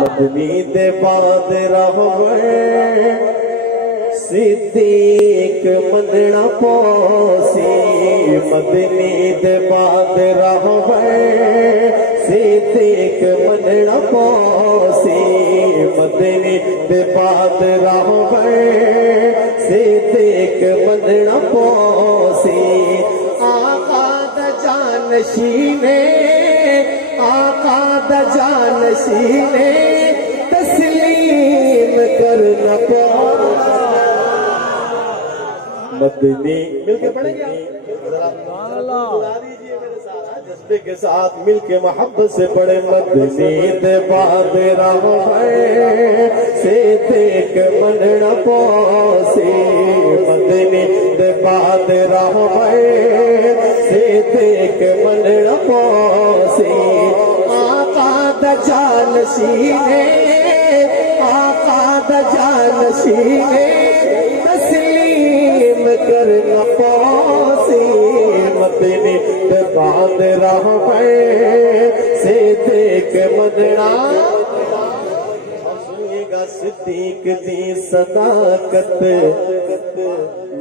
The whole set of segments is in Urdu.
مدنی دے بعد رہبر صدیق مننا پوسی مدنی دے بعد رہبر صدیق مننا پوسی مدنی دے بعد رہبر صدیق مننا پوسی آقا دا جانشینے آقا دا جانشینے تسلیم کرنا پوسی مدنی مل کے پڑھیں گے آپ جذبے کے ساتھ مل کے محبت سے پڑھے مدنی دے بعد رہبر صدیق مننا پوسی مدنی دے بعد رہبر صدیق مننا پوسی آقا دا جانشینے آقا دا جانشینے تسلیم کرنا پوسی مدنی دے بعد رہبر صدیق مننا سنیے گا صدیق دی صداقت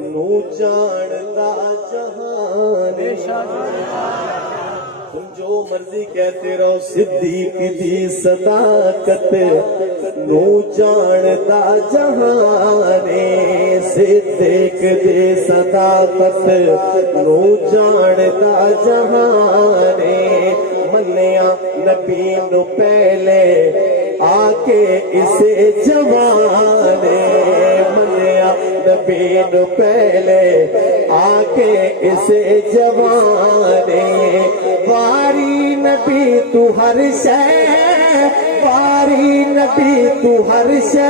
نو جاندا جہان تم جو مرضی کہتے رہو صدیق دی صداقت نو جاندا جہان صدیق دی صداقت نو جاندا جہان منیا نبی نو پہلے آکے اسے جوانے منیا نبی نو پہلے آکے اسے جوانے واری نبی تو ہر شے واری نبی تو ہر شے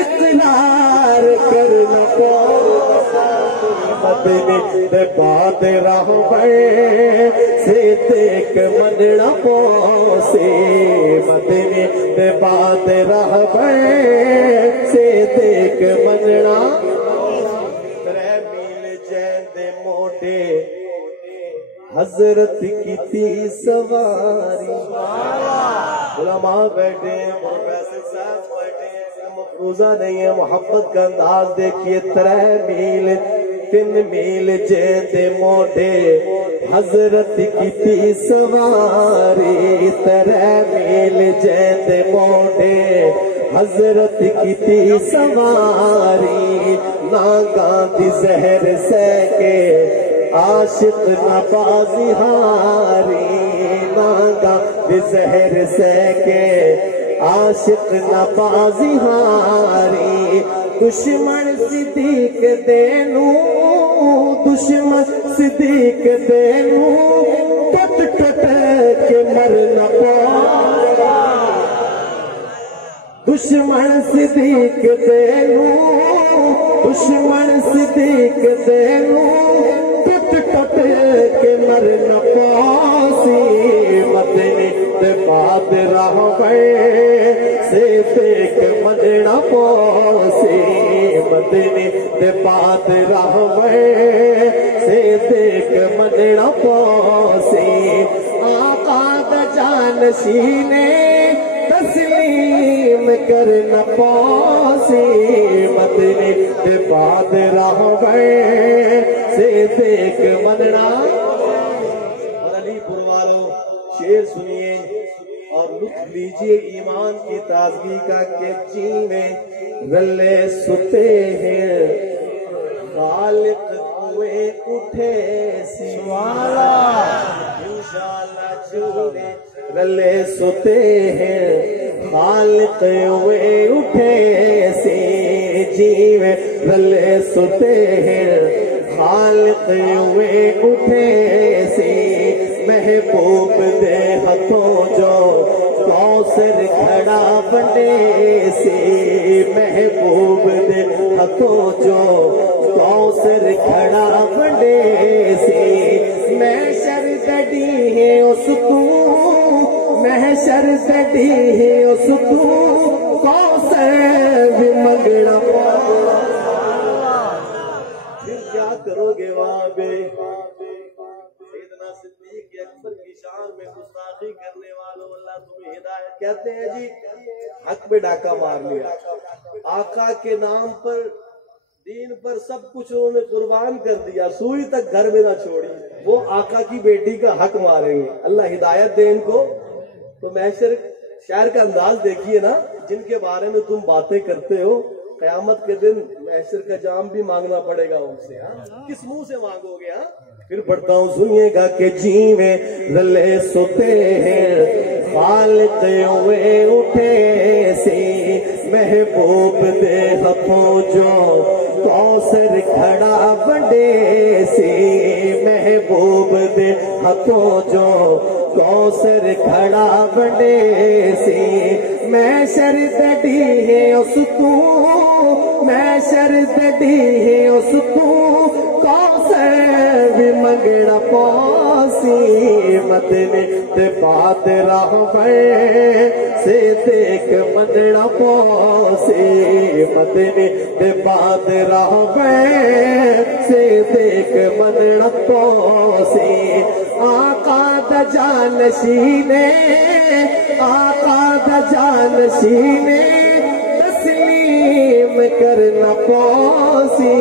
اقرار کرنا مدنی دے بعد رہبر صدیق مننا پوسی مدنی دے بعد رہبر صدیق مننا 3 میل جین دے موڈے حضرت کی تھی سواری علماء بیٹھے پروفیسر صاحب بیٹھے مفروضہ نہیں ہے محبت کا انداز دیکھیے 3 میل جین دے موڈے حضرت کی تھی سواری 3 میل جین دے موڈے حضرت کی تھی سواری ناگاں دی زہر سہ کے عاشق نبازی ہاری ناگاں دی زہر سہ کے عاشق نبازی ہاری دشمن صدیق دینو دشمن صدیق دینو ٹٹ ٹٹ کے مرنا پایا دشمن صدیق دینو دشمن صدیق دینو ٹٹ ٹٹ کے مرنا پاسی مدنی دے بعد رہبر صدیق مننا پوسی مدنی دے بعد رہبر صدیق مننا پوسی آقا دا جانشینے تسلیم کرنا پوسی مدنی دے بعد رہبر صدیق مننا اور علی پور والوں شعر سنیے اور لطف لیجئے ایمان کی تازگی کا کہ جینے رلے ستے ہیں خالق ہوئے اٹھے سوالا انشاءاللہ جینے رلے ستے ہیں خالق ہوئے اٹھے سی جیوے رلے ستے ہیں خالق ہوئے اٹھے سی محبوب دے ہتھوں جو کوثر کھڑا بنے سی محبوب دے ہتھوں جو کوثر کھڑا بنے سی محشر دڑی ہے اس تو محشر دڑی ہے اس تو کوثر بھی منگنا پھر کیا کرو گے وہاں پہ صدیق اکبر کی شان میں گستاخی کرنے والوں اللہ تمہیں ہدایت کہتے ہیں جی پہ ڈاکہ مار لیا. آقا کے نام پر دین پر سب کچھ انہوں نے قربان کر دیا, سوئی تک گھر میں نہ چھوڑی. وہ آقا کی بیٹی کا حق ماریں گے. اللہ ہدایت دے ان کو. تو محشر شہر کا انداز دیکھیے نا, جن کے بارے میں تم باتیں کرتے ہو, قیامت کے دن محشر کا جام بھی مانگنا پڑے گا ان سے. کس منہ سے مانگو گے؟ پھر پڑھتا ہوں, سنیے گا کہ جیویں رلے سوتے ہیں خالق ہوئے اٹھے سی, محبوب دے ہتھوں جو کوثر کھڑا بنڈے سی, محبوب دے ہتھوں جو کوثر کھڑا بنڈے سی. میں شرط ڈی ہے اس تو, میں شرط ڈی ہے اس تو, کوثر بھی منگڑا پاسی. مدنے تے بات راہ پہ سے دیکھ منگڑا پاسی, مدنے تے بات راہ پہ سے دیکھ منگڑا پاسی. آقا دا جانشینے, آقا دا جانشینے تسلیم کرنا پاسی.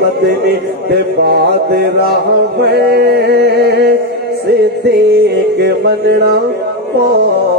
مدنی تے بعد راہ میں سے دیکھ مننا پاسی.